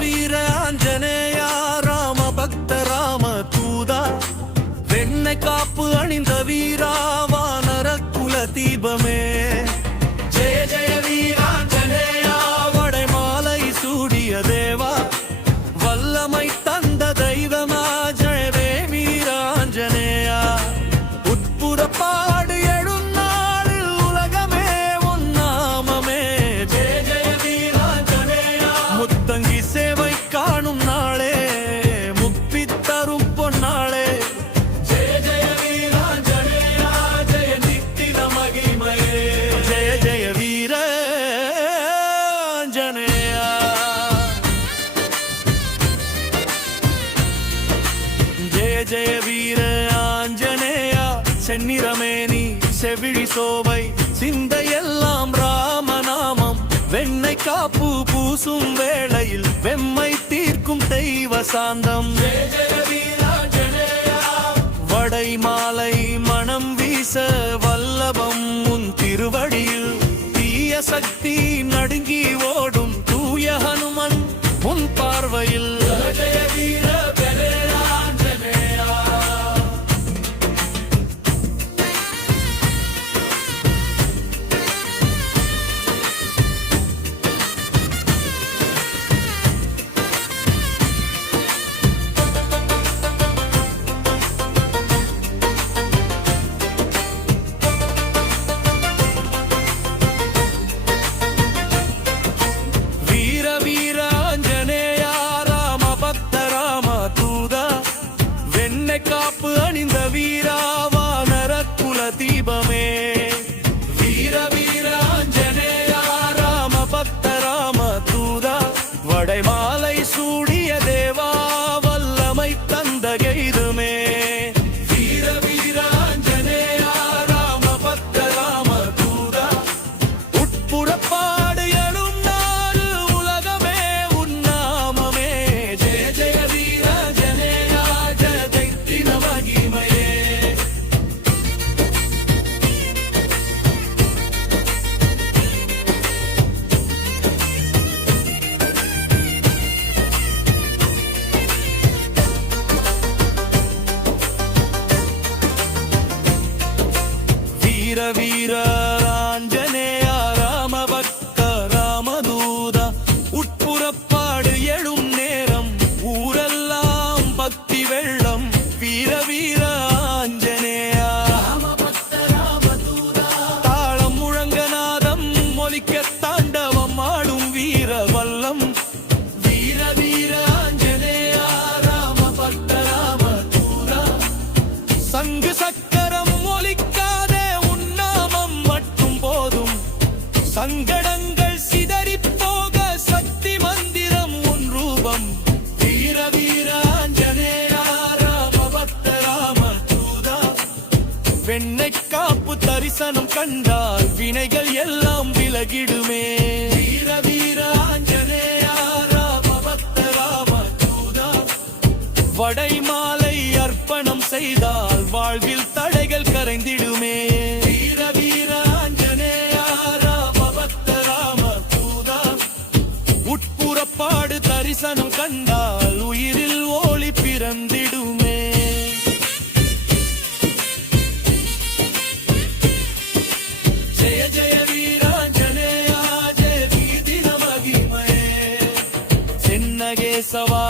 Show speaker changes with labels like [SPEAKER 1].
[SPEAKER 1] வீர வீராஞ்சனேயா ஜெய ஜெய வீர ஆஞ்சநேயா செந்நிறமேனி செவிழி சோவை சிந்தையெல்லாம் ராமநாமம் வெண்ணை காப்பு பூசும் வேளையில் வெம்மை தீர்க்கும் தெய்வ சாந்தம் வடை மாலை மனம் வீச வல்லபம் உன் திருவடியில் தீய சக்தி வடை மாலை சூடிய ரூபம் வீர வீர ஆஞ்சநேயா தூதா வெண்ணை காப்பு தரிசனம் கண்டால் வினைகள் எல்லாம் விலகிடுமே. வீர வீர ஆஞ்சநேயா தூதா வடை மாலை அர்ப்பணம் செய்தால் வாழ்வில் தடைகள் கரைந்திடுமே. வீர வீரா தரிசனம் கண்டால் உயிரில் ஒளி பிறந்திடுமே. ஜெய ஜெய வீராஞ்சனேயா ஜெய வீதின மகிமையே. சின்னகேசவா